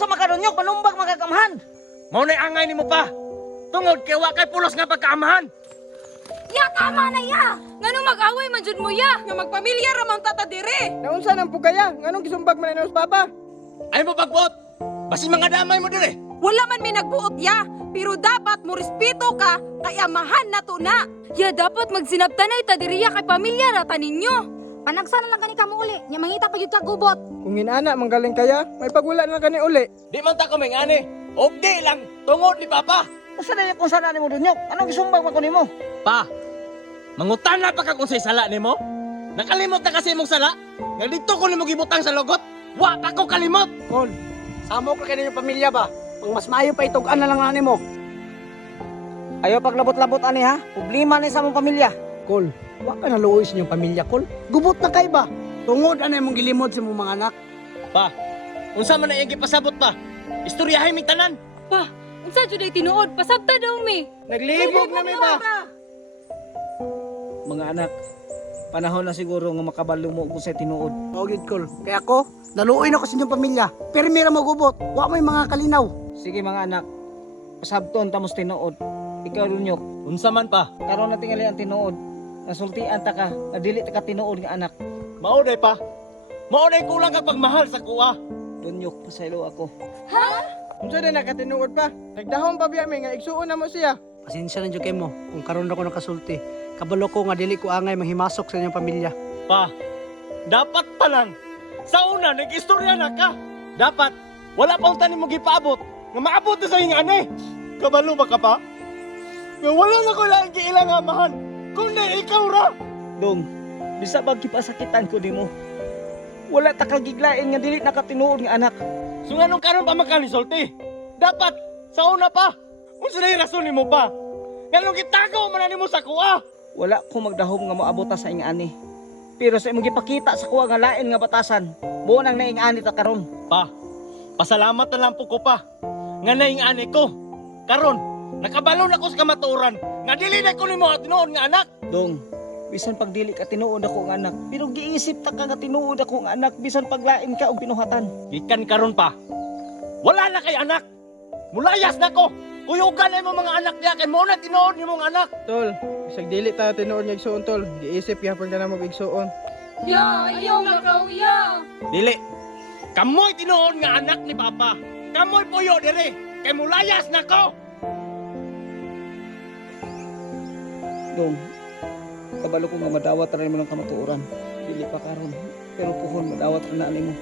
Sa makadonyok, manumbag magagamahan. Mao na angay nimo pa. Tungod kay wa kay pulos nga pagkaamahan. Ya, tama na ya! Ngano mag-away man jud mo ya? Nga magpamilya ra man tata dire. Naunsa nang pugaya? Nganong gisumbag man na papa? Ay mo pagbuot. Basi mga damay mo dire. Wala man may nagbuot ya, pero dapat mo respeto ka kay amahan na to na. Ya, dapat magsinabtanay ta diri ya kay pamilya ra ta ninyo. Panagsa na lang kani kamo uli, nya mangita pa gyud ka gubot. Kung inana manggaling kaya, may pagwala na kani uli. Di man ta ko mengani. Og di lang tungod ni papa. Usa na kung saan nimo donyok? Anong gisumbag man ko nimo? Pa. Mangutana pa ka kung say sala nimo? Nakalimot na kasi imong sala? Nga dito ko nimo gibutang sa logot. Wa pa ko kalimot. Kol, samo ka kani yung pamilya ba? Pang mas maayo pa itugan na lang ani mo. Ayaw paglabot-labot ani ha. Problema ni sa mong pamilya. Kol, wa ka naluoy sa inyong pamilya, Kol. Gubot na kay ba? Tungod anay mong gilimod sa mong mga anak. Pa. Unsa man na iyang gipasabot pa? Istoryahay mi tanan. Pa, unsa jud ay tinuod? Pasabta daw mi. Naglibog na may ba? Mga anak, panahon na siguro nga makabalo mo kung sa tinuod. Ogid, Kol. Kaya ako, naluoy na ko sa inyong pamilya. Pero mira mo gubot. Wa may mga kalinaw. Sige mga anak, pasabton tamos tinuod. Ikaw dunyok, Unsa man pa? karon na tingali ang tinuod. Nasultian ta ka, nadili ta ka tinuod nga anak. Mauday pa. Mauday kulang kag pagmahal sa kuwa. Dunyok, pasaylo ako. Unsa din nakatinuod pa? Nagdahon pa biya mi nga igsuon na mo siya. Pasensya na jud kay mo kung karon na ko nakasulti. Kabalo ko nga dili ko angay manghimasok sa inyong pamilya. Pa. Dapat pa lang. Sa una nag-istorya na ka. Dapat wala pa unta nimo gipaabot. Nga maabot na sa ingani. Kabalo ba ka pa? Nga wala na ko lang giilang amahan. Kundi ikaw ra. Dong, bisa ba gipasakitan ko nimo? Wala ta kagiglain nga dili nakatinuod nga anak. So nganong karon pa makalisulti? Dapat sa una pa. Unsa na yung rason nimo pa? Nganong gitago man na nimo sa kuha? Wala ko magdahom nga moabot ta sa ingani. Pero sa imong gipakita sa kuha nga lain nga batasan, buo nang naingani ta karon. Pa, pasalamat na lang po ko pa. Nga naingani ko. Karon, nakabalo na ko sa kamaturan. Nga dili na ko nimo tinuod nga anak. Dong, bisan pag dili ka tinuod ako nga anak, pero giisip ta ka nga tinuod ako nga anak bisan paglain ka og pinuhatan. Gikan karon pa. Wala na kay anak. Mulayas na ko. Kuyugan ay mo mga anak niya kay mo na tinuod ni mong anak. Tol, bisag dili ta tinuod nga igsuon, Tol. Giisip gyapon ka na mag-igsuon. Ya, ayaw na ka ya. Dili. Kamoy tinuod nga anak ni Papa. Kamoy puyo dire. Kay mulayas na ko. Dong, kabalo ko nga madawat ra nimo ng kamatuoran. Dili pa karon, pero puhon madawat ra na nimo.